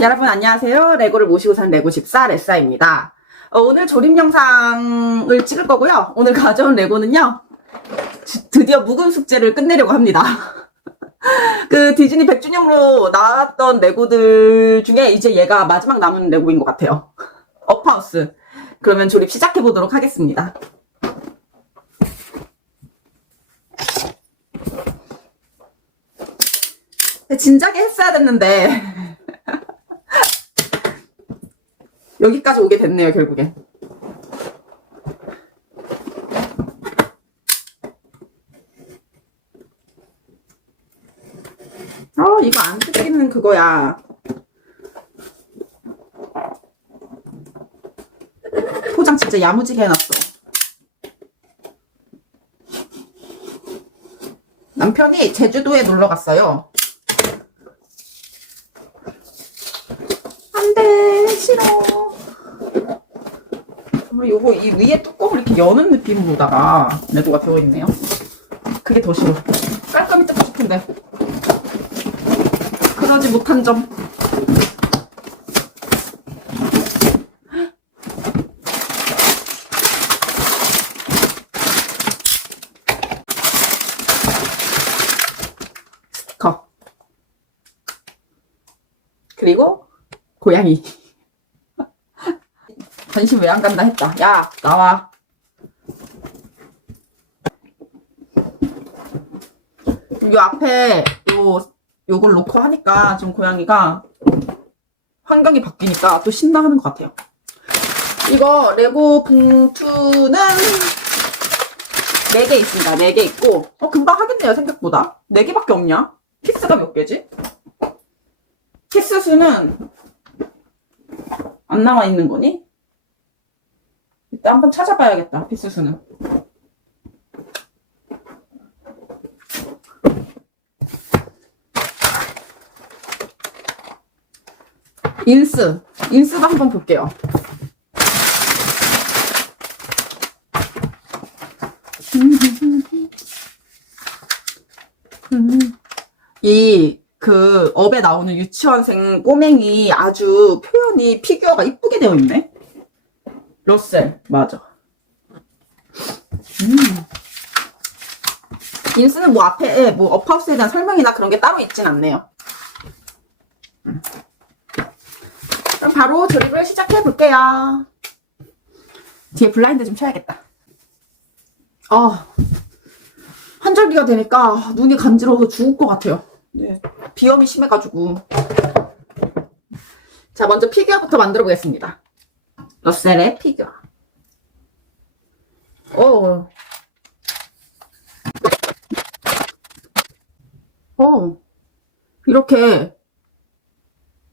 여러분 안녕하세요. 레고를 모시고 산 레고 집사 레사입니다. 오늘 조립 영상을 찍을 거고요. 오늘 가져온 레고는요. 드디어 묵은 숙제를 끝내려고 합니다. 그 디즈니 100주년으로 나왔던 레고들 중에 이제 얘가 마지막 남은 레고인 것 같아요. 업하우스. 그러면 조립 시작해 보도록 하겠습니다. 진작에 했어야 됐는데 여기까지 오게 됐네요, 결국엔. 이거 안 뜯기는 그거야. 포장 진짜 야무지게 해놨어. 남편이 제주도에 놀러 갔어요. 안 돼, 싫어. 요거 이 위에 뚜껑을 이렇게 여는 느낌으로다가 레고가 들어있네요. 그게 더 싫어. 깔끔히 뜯고 싶은데 그러지 못한 점. 스티커. 그리고 고양이. 관심 왜 안 간다 했다. 야, 나와. 요 앞에 요걸 놓고 하니까 좀 고양이가 환경이 바뀌니까 또 신나하는 것 같아요. 이거 레고 봉투는 4개 있습니다. 4개 있고 금방 하겠네요, 생각보다. 4개밖에 없냐? 피스가 몇 개지? 피스 수는 안 나와 있는 거니? 이따 한번 찾아봐야겠다, 피스 수는. 인스도 한번 볼게요. 업에 나오는 유치원생 꼬맹이 아주 표현이 피규어가 이쁘게 되어 있네. 러셀, 맞아. 인스는 뭐 앞에 뭐 업하우스에 대한 설명이나 그런 게 따로 있진 않네요. 그럼 바로 조립을 시작해 볼게요. 뒤에 블라인드 좀 쳐야겠다. 환절기가 되니까 눈이 간지러워서 죽을 것 같아요. 네. 비염이 심해가지고. 자, 먼저 피규어부터 만들어 보겠습니다. 러셀의 피규어. 이렇게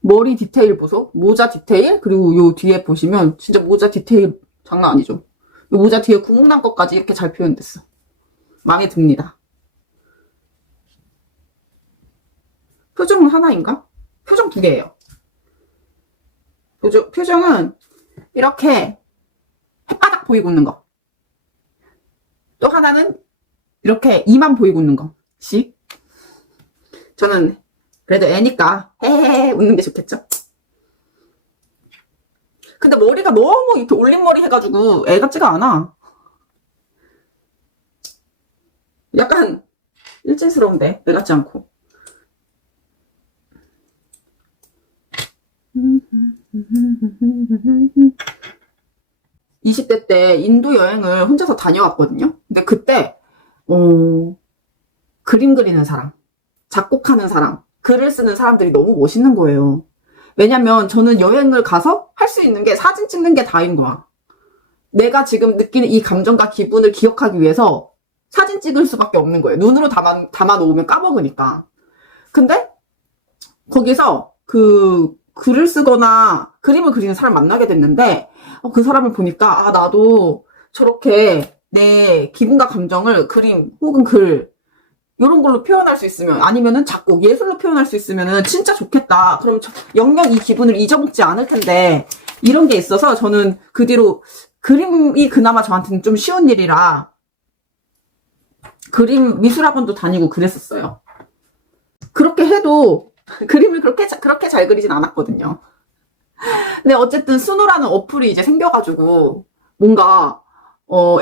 머리 디테일 보소. 모자 디테일. 그리고 요 뒤에 보시면 진짜 모자 디테일 장난 아니죠. 요 모자 뒤에 구멍 난 것까지 이렇게 잘 표현됐어. 마음에 듭니다. 표정은 하나인가? 표정 2개예요. 표정은 이렇게 혓바닥 보이고 있는 거. 또 하나는 이렇게 이만 보이고 있는 거씩. 저는 그래도 애니까 헤헤헤 웃는 게 좋겠죠? 근데 머리가 너무 이렇게 올림머리 해가지고 애 같지가 않아. 약간 일진스러운데 애 같지 않고. 20대 때 인도 여행을 혼자서 다녀왔거든요. 근데 그때 그림 그리는 사람, 작곡하는 사람, 글을 쓰는 사람들이 너무 멋있는 거예요. 왜냐면 저는 여행을 가서 할 수 있는 게 사진 찍는 게 다인 거야. 내가 지금 느끼는 이 감정과 기분을 기억하기 위해서 사진 찍을 수밖에 없는 거예요. 눈으로 담아 놓으면 까먹으니까. 근데 거기서 글을 쓰거나 그림을 그리는 사람 만나게 됐는데 그 사람을 보니까 나도 저렇게 내 기분과 감정을 그림 혹은 글 이런 걸로 표현할 수 있으면, 아니면은 작곡, 예술로 표현할 수 있으면은 진짜 좋겠다. 그럼 영영 이 기분을 잊어먹지 않을 텐데 이런 게 있어서 저는 그 뒤로 그림이 그나마 저한테는 좀 쉬운 일이라 그림 미술학원도 다니고 그랬었어요. 그렇게 해도 그림을 그렇게 잘 그리진 않았거든요. 근데 어쨌든 스노라는 어플이 이제 생겨가지고 뭔가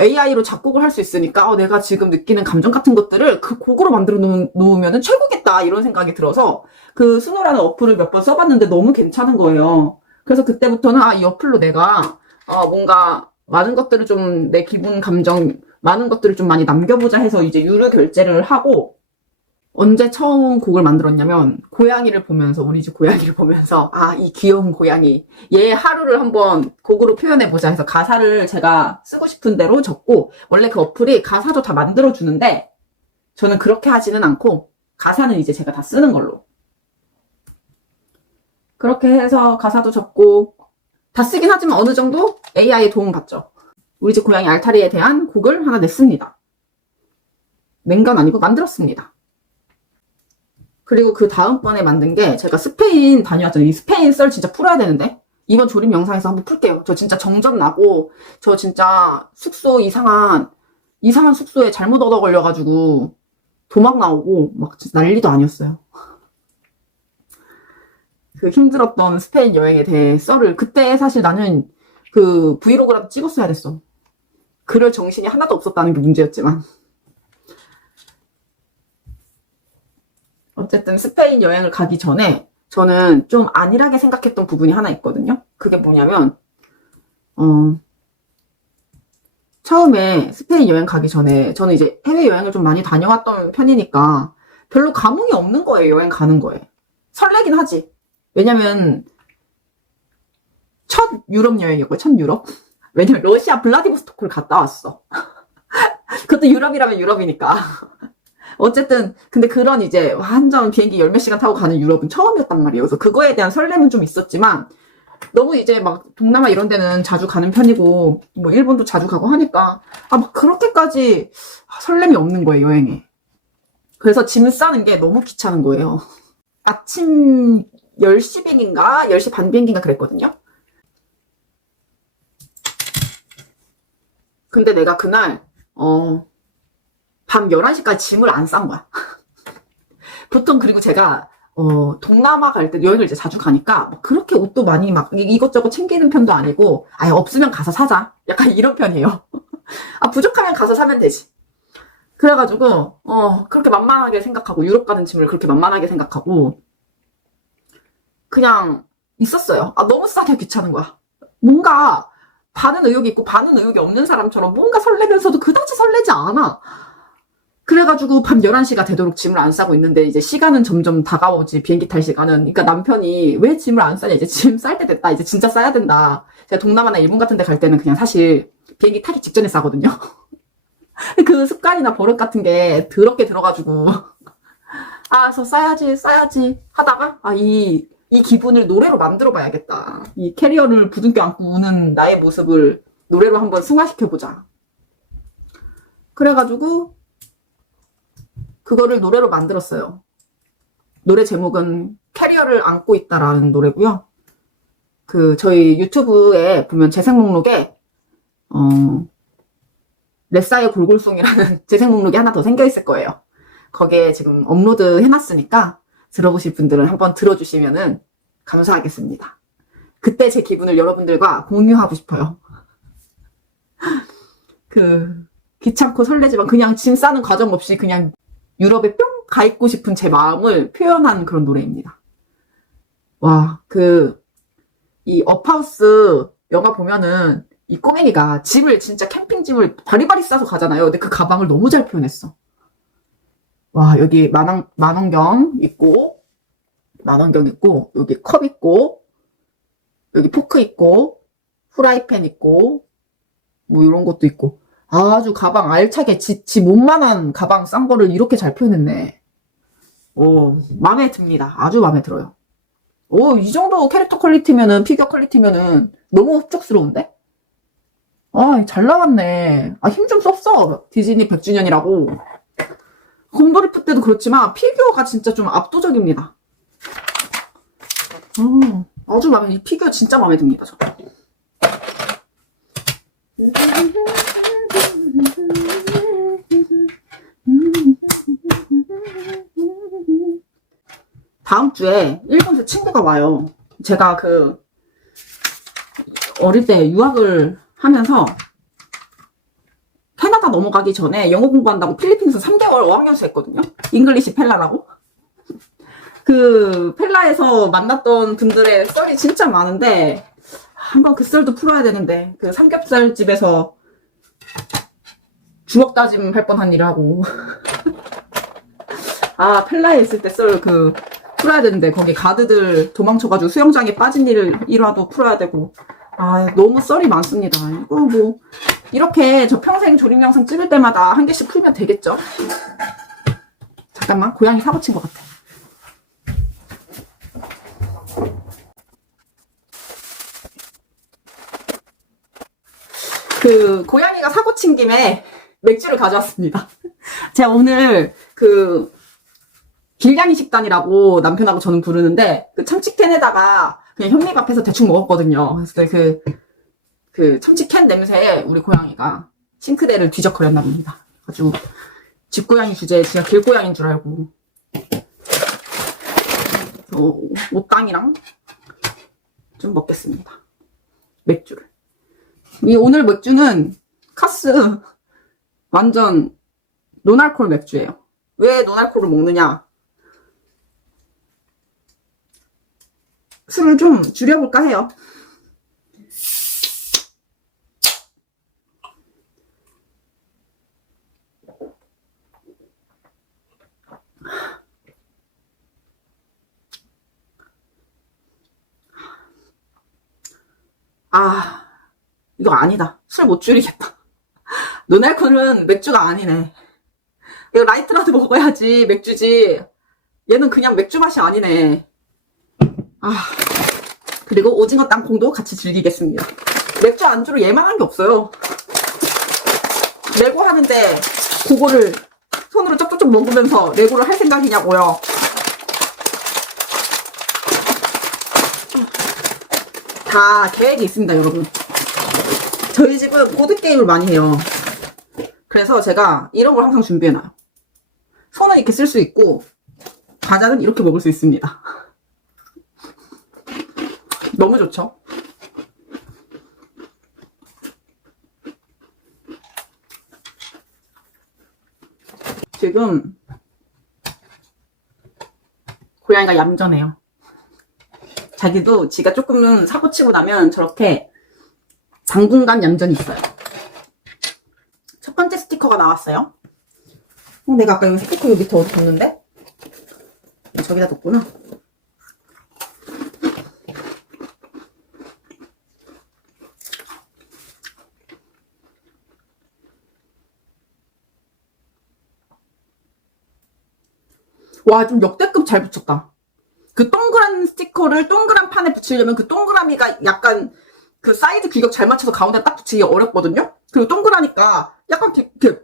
AI로 작곡을 할 수 있으니까 내가 지금 느끼는 감정 같은 것들을 그 곡으로 만들어 놓으면 최고겠다 이런 생각이 들어서 그 스노라는 어플을 몇 번 써봤는데 너무 괜찮은 거예요. 그래서 그때부터는 이 어플로 내가 뭔가 많은 것들을 좀 내 기분 감정 많은 것들을 좀 많이 남겨보자 해서 이제 유료 결제를 하고 언제 처음 곡을 만들었냐면 고양이를 보면서 우리 집 고양이를 보면서 이 귀여운 고양이 얘 하루를 한번 곡으로 표현해보자 해서 가사를 제가 쓰고 싶은 대로 적고 원래 그 어플이 가사도 다 만들어주는데 저는 그렇게 하지는 않고 가사는 이제 제가 다 쓰는 걸로 그렇게 해서 가사도 적고 다 쓰긴 하지만 어느 정도 AI의 도움 받죠. 우리 집 고양이 알타리에 대한 곡을 하나 냈습니다. 낸 건 아니고 만들었습니다. 그리고 그 다음번에 만든 게 제가 스페인 다녀왔잖아요. 이 스페인 썰 진짜 풀어야 되는데 이번 조립 영상에서 한번 풀게요. 저 진짜 정전 나고 저 진짜 숙소 이상한 숙소에 잘못 얻어 걸려가지고 도망 나오고 막 난리도 아니었어요. 그 힘들었던 스페인 여행에 대해 썰을 그때 사실 나는 그 브이로그라도 찍었어야 됐어. 그럴 정신이 하나도 없었다는 게 문제였지만 어쨌든 스페인 여행을 가기 전에 저는 좀 안일하게 생각했던 부분이 하나 있거든요. 그게 뭐냐면 처음에 스페인 여행 가기 전에 저는 이제 해외여행을 좀 많이 다녀왔던 편이니까 별로 감흥이 없는 거예요. 여행 가는 거에. 설레긴 하지. 왜냐면 첫 유럽 여행이었고 첫 유럽? 왜냐면 러시아 블라디보스토크를 갔다 왔어. 그것도 유럽이라면 유럽이니까. 어쨌든 근데 그런 이제 완전 비행기 열 몇 시간 타고 가는 유럽은 처음이었단 말이에요. 그래서 그거에 대한 설렘은 좀 있었지만 너무 이제 막 동남아 이런 데는 자주 가는 편이고 뭐 일본도 자주 가고 하니까 막 그렇게까지 설렘이 없는 거예요, 여행에. 그래서 짐 싸는 게 너무 귀찮은 거예요. 아침 10시 비행인가 10시 반 비행기인가 그랬거든요. 근데 내가 그날 밤 11시까지 짐을 안 싼 거야. 보통 그리고 제가 동남아 갈 때 여행을 이제 자주 가니까 막 그렇게 옷도 많이 막 이것저것 챙기는 편도 아니고 아예 없으면 가서 사자 약간 이런 편이에요. 부족하면 가서 사면 되지. 그래가지고 그렇게 만만하게 생각하고 유럽 가는 짐을 그렇게 만만하게 생각하고 그냥 있었어요. 너무 싸게 귀찮은 거야. 뭔가 반은 의욕이 있고 반은 의욕이 없는 사람처럼 뭔가 설레면서도 그다지 설레지 않아. 그래가지고 밤 11시가 되도록 짐을 안 싸고 있는데 이제 시간은 점점 다가오지. 비행기 탈 시간은. 그러니까 남편이 왜 짐을 안 싸냐. 이제 짐 쌀 때 됐다. 이제 진짜 싸야 된다. 제가 동남아나 일본 같은 데 갈 때는 그냥 사실 비행기 타기 직전에 싸거든요. 그 습관이나 버릇 같은 게 더럽게 들어가지고 그래서 싸야지 하다가 이 기분을 노래로 만들어 봐야겠다. 이 캐리어를 부둥켜 안고 우는 나의 모습을 노래로 한번 승화시켜보자. 그래가지고 그거를 노래로 만들었어요. 노래 제목은 캐리어를 안고 있다라는 노래고요. 저희 유튜브에 보면 재생 목록에 레싸의 골골송이라는 재생 목록이 하나 더 생겨 있을 거예요. 거기에 지금 업로드 해놨으니까 들어보실 분들은 한번 들어주시면은 감사하겠습니다. 그때 제 기분을 여러분들과 공유하고 싶어요. 귀찮고 설레지만 그냥 짐 싸는 과정 없이 그냥 유럽에 뿅 가 있고 싶은 제 마음을 표현한 그런 노래입니다. 와, 이 업하우스 영화 보면은 이 꼬맹이가 짐을 진짜 캠핑짐을 바리바리 싸서 가잖아요. 근데 그 가방을 너무 잘 표현했어. 와, 여기 만원경 있고 여기 컵 있고 여기 포크 있고 후라이팬 있고 뭐 이런 것도 있고 아주 가방 알차게 지 몸만한 가방 싼 거를 이렇게 잘 표현했네. 마음에 듭니다. 아주 마음에 들어요. 이 정도 캐릭터 퀄리티면은 피규어 퀄리티면은 너무 흡족스러운데? 잘 나왔네. 힘 좀 썼어. 디즈니 100주년이라고. 곰돌이프 때도 그렇지만 피규어가 진짜 좀 압도적입니다. 아주 이 피규어 진짜 마음에 듭니다. 저. 다음 주에 일본에서 친구가 와요. 제가 그 어릴 때 유학을 하면서 캐나다 넘어가기 전에 영어 공부한다고 필리핀에서 3개월 어학연수 했거든요. 잉글리시 펠라라고. 그 펠라에서 만났던 분들의 썰이 진짜 많은데 한번 그 썰도 풀어야 되는데 그 삼겹살 집에서 주먹 다짐 할 뻔한 일 하고 아 펠라에 있을 때 썰 그 풀어야 되는데 거기 가드들 도망쳐가지고 수영장에 빠진 일화도 풀어야 되고 아 너무 썰이 많습니다. 이거 뭐 이렇게 저 평생 조림 영상 찍을 때마다 한 개씩 풀면 되겠죠? 잠깐만 고양이 사고 친 것 같아. 그 고양이가 사고 친 김에 맥주를 가져왔습니다. 제가 오늘 그 길냥이 식단이라고 남편하고 저는 부르는데 그 참치캔에다가 그냥 현미밥 앞에서 대충 먹었거든요. 그래서 그 참치캔 냄새에 우리 고양이가 싱크대를 뒤적거렸나 봅니다. 아주 집고양이 주제에 진짜 길고양이인 줄 알고 옷당이랑 좀 먹겠습니다. 맥주를. 이 오늘 맥주는 카스 완전 노알콜 맥주예요. 왜 노알콜을 먹느냐? 술을 좀 줄여볼까 해요. 아, 이거 아니다. 술 못 줄이겠다. 노알콜은 맥주가 아니네. 이거 라이트라도 먹어야지 맥주지. 얘는 그냥 맥주 맛이 아니네. 아, 그리고 오징어 땅콩도 같이 즐기겠습니다. 맥주 안주로 얘만 한 게 없어요. 레고 하는데 그거를 손으로 쪽쪽쪽 먹으면서 레고를 할 생각이냐고요. 다 계획이 있습니다, 여러분. 저희 집은 보드게임을 많이 해요. 그래서 제가 이런 걸 항상 준비해놔요. 손은 이렇게 쓸 수 있고 과자는 이렇게 먹을 수 있습니다. 너무 좋죠? 지금 고양이가 얌전해요. 자기도 지가 조금은 사고치고 나면 저렇게 당분간 얌전히 있어요. 첫 번째 스티커가 나왔어요. 내가 아까 여기 스티커 여기 밑에 어디 뒀는데? 저기다 뒀구나. 와, 좀 역대급 잘 붙였다. 그 동그란 스티커를 동그란 판에 붙이려면 그 동그라미가 약간 그 사이즈 규격 잘 맞춰서 가운데 딱 붙이기 어렵거든요? 그리고 동그라니까 약간 이렇게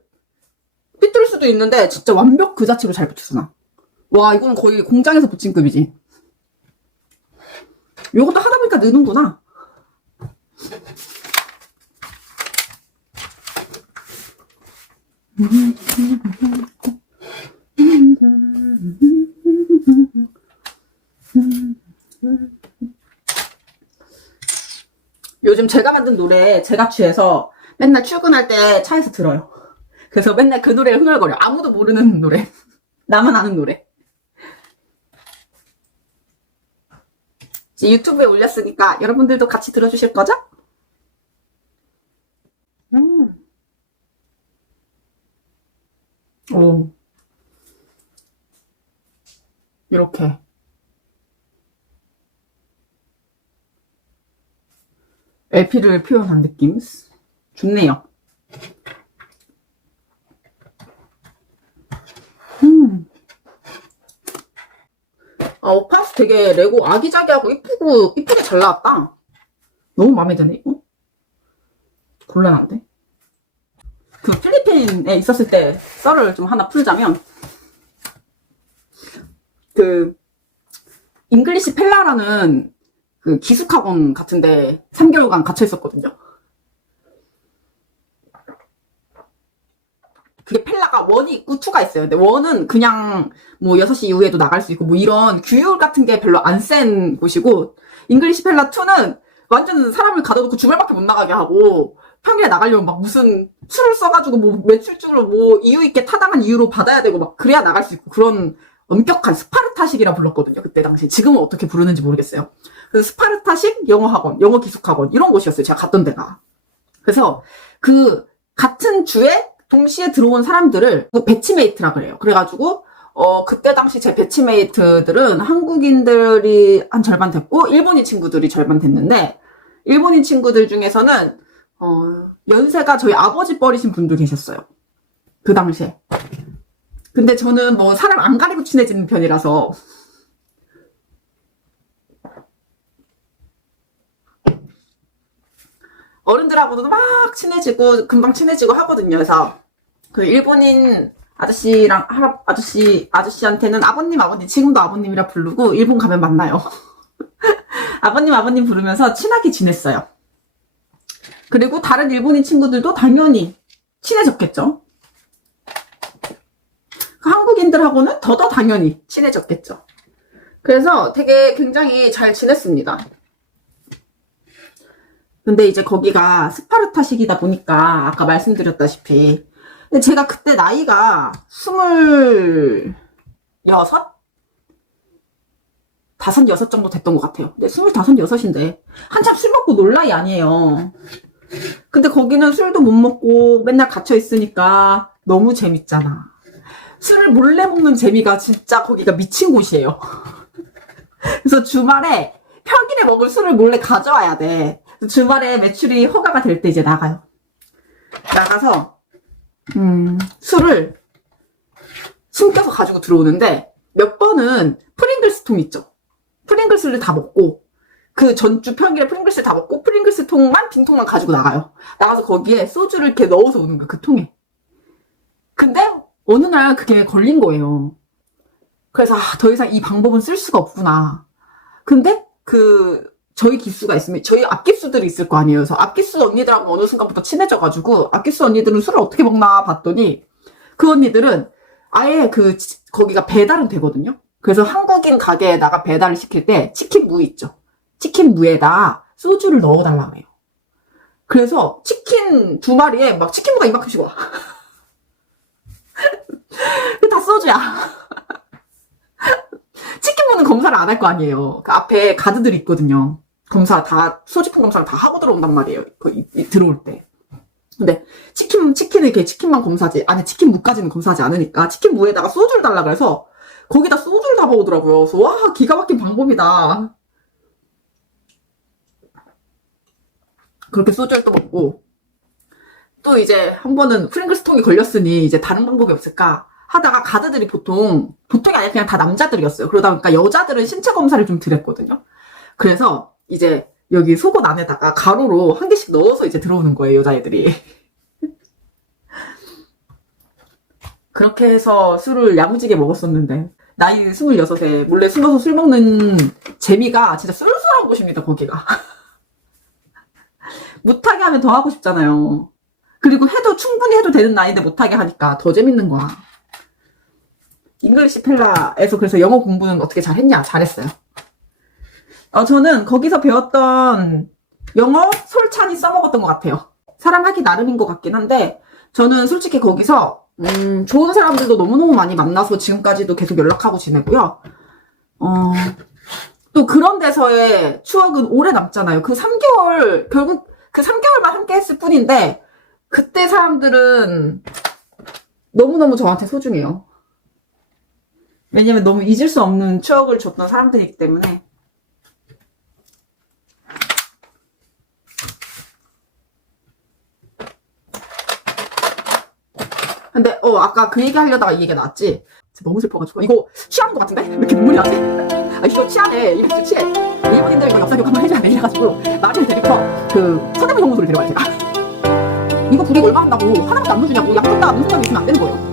삐뚤 수도 있는데 진짜 완벽 그 자체로 잘 붙였어, 나. 와, 이거는 거의 공장에서 붙인 급이지. 요것도 하다 보니까 느는구나. 요즘 제가 만든 노래 제가 취해서 맨날 출근할 때 차에서 들어요. 그래서 맨날 그 노래를 흥얼거려. 아무도 모르는 노래. 나만 아는 노래. 이제 유튜브에 올렸으니까 여러분들도 같이 들어주실 거죠? 오. 이렇게. LP를 표현한 느낌. 좋네요. 아, 오파스 되게 레고 아기자기하고 이쁘게 잘 나왔다. 너무 마음에 드네, 이거. 곤란한데? 그 필리핀에 있었을 때 썰을 좀 하나 풀자면, 그, 잉글리시 펠라라는 그 기숙학원 같은데 3개월간 갇혀 있었거든요. 그게 펠라가 1이 있고 2가 있어요. 근데 1은 그냥 뭐 6시 이후에도 나갈 수 있고 뭐 이런 규율 같은 게 별로 안 센 곳이고, 잉글리시 펠라 2는 완전 사람을 가둬놓고 주말밖에 못 나가게 하고, 평일에 나가려면 막 무슨 술을 써가지고 뭐 외출증으로 뭐 이유 있게 타당한 이유로 받아야 되고 막 그래야 나갈 수 있고, 그런 엄격한 스파르타식이라 불렀거든요. 그때 당시. 지금은 어떻게 부르는지 모르겠어요. 그래서 스파르타식 영어 학원, 영어 기숙 학원 이런 곳이었어요. 제가 갔던 데가. 그래서 그 같은 주에 동시에 들어온 사람들을 배치메이트라 그래요. 그래가지고 그때 당시 제 배치메이트들은 한국인들이 한 절반 됐고 일본인 친구들이 절반 됐는데, 일본인 친구들 중에서는 연세가 저희 아버지 뻘이신 분도 계셨어요. 그 당시에. 근데 저는 뭐 사람 안 가리고 친해지는 편이라서 어른들하고도 막 친해지고 금방 친해지고 하거든요. 그래서 그 일본인 아저씨랑 아저씨한테는 아버님 지금도 아버님이라 부르고 일본 가면 만나요. 아버님 부르면서 친하게 지냈어요. 그리고 다른 일본인 친구들도 당연히 친해졌겠죠. 그 한국인들하고는 더더 당연히 친해졌겠죠. 그래서 되게 굉장히 잘 지냈습니다. 근데 이제 거기가 스파르타식이다 보니까 아까 말씀드렸다시피, 근데 제가 그때 나이가 26? 5, 6 정도 됐던 것 같아요. 근데 25, 6인데 한참 술 먹고 놀 나이 아니에요. 근데 거기는 술도 못 먹고 맨날 갇혀 있으니까 너무 재밌잖아. 술을 몰래 먹는 재미가 진짜 거기가 미친 곳이에요. 그래서 주말에 평일에 먹을 술을 몰래 가져와야 돼. 주말에 매출이 허가가 될 때 이제 나가요. 나가서 술을 숨겨서 가지고 들어오는데, 몇 번은 프링글스 통 있죠. 프링글스를 다 먹고, 그 전주 평일에 프링글스를 다 먹고 프링글스 통만, 빈통만 가지고 나가요. 나가서 거기에 소주를 이렇게 넣어서 오는 거야, 그 통에. 근데 어느 날 그게 걸린 거예요. 그래서 더 이상 이 방법은 쓸 수가 없구나. 근데 저희 기수가 있으면 저희 앞기수들이 있을 거 아니에요. 그래서 앞기수 언니들하고 어느 순간부터 친해져가지고 앞기수 언니들은 술을 어떻게 먹나 봤더니, 그 언니들은 아예 거기가 배달은 되거든요. 그래서 한국인 가게에다가 배달을 시킬 때 치킨 무 있죠. 치킨 무에다 소주를 넣어달라고 해요. 그래서 치킨 2마리에 막 치킨 무가 이만큼씩 와. 다 소주야. 치킨무는 검사를 안 할 거 아니에요. 그 앞에 가드들이 있거든요. 소지품 검사를 다 하고 들어온단 말이에요. 들어올 때. 근데 치킨은 이렇게 치킨만 검사하지, 안에 치킨 무까지는 검사하지 않으니까 치킨 무에다가 소주를 달라 그래서 거기다 소주를 담아오더라고요. 그래서 와, 기가 막힌 방법이다. 그렇게 소주를 또 먹고, 또 이제 한 번은 프링글스 통이 걸렸으니 이제 다른 방법이 없을까 하다가, 가드들이 보통이 아니라 그냥 다 남자들이었어요. 그러다 보니까 여자들은 신체 검사를 좀 드렸거든요. 그래서 이제 여기 속옷 안에다가 가로로 한 개씩 넣어서 이제 들어오는 거예요, 여자애들이. 그렇게 해서 술을 야무지게 먹었었는데, 나이 26에 몰래 숨어서 술 먹는 재미가 진짜 쏠쏠한 곳입니다, 거기가. 못하게 하면 더 하고 싶잖아요. 그리고 충분히 해도 되는 나이인데 못하게 하니까 더 재밌는 거야. 잉글리시 펠라에서 그래서 영어 공부는 어떻게 잘했냐? 잘했어요. 저는 거기서 배웠던 영어 솔찬히 써먹었던 것 같아요. 사람 하기 나름인 것 같긴 한데, 저는 솔직히 거기서 좋은 사람들도 너무너무 많이 만나서 지금까지도 계속 연락하고 지내고요. 또 그런 데서의 추억은 오래 남잖아요. 그 3개월, 결국 그 3개월만 함께 했을 뿐인데, 그때 사람들은 너무너무 저한테 소중해요. 왜냐면 너무 잊을 수 없는 추억을 줬던 사람들이기 때문에. 근데 아까 그 얘기 하려다가 이 얘기가 나왔지. 너무 슬퍼가지고 이거 취하는 것 같은데? 왜 이렇게 눈물이 나지? 이거 취하네. 이거 좀 취해. 일본인들 이거 역사 교육 한번 해줘야 돼. 이래가지고 나중에 데리고서 서대문 형무소를 데려와요, 제가. 이거 불이익 얼마 한다고 하나밖에 안 넣어주냐고, 약속다 안 넣어준다고 있으면 안 되는 거예요.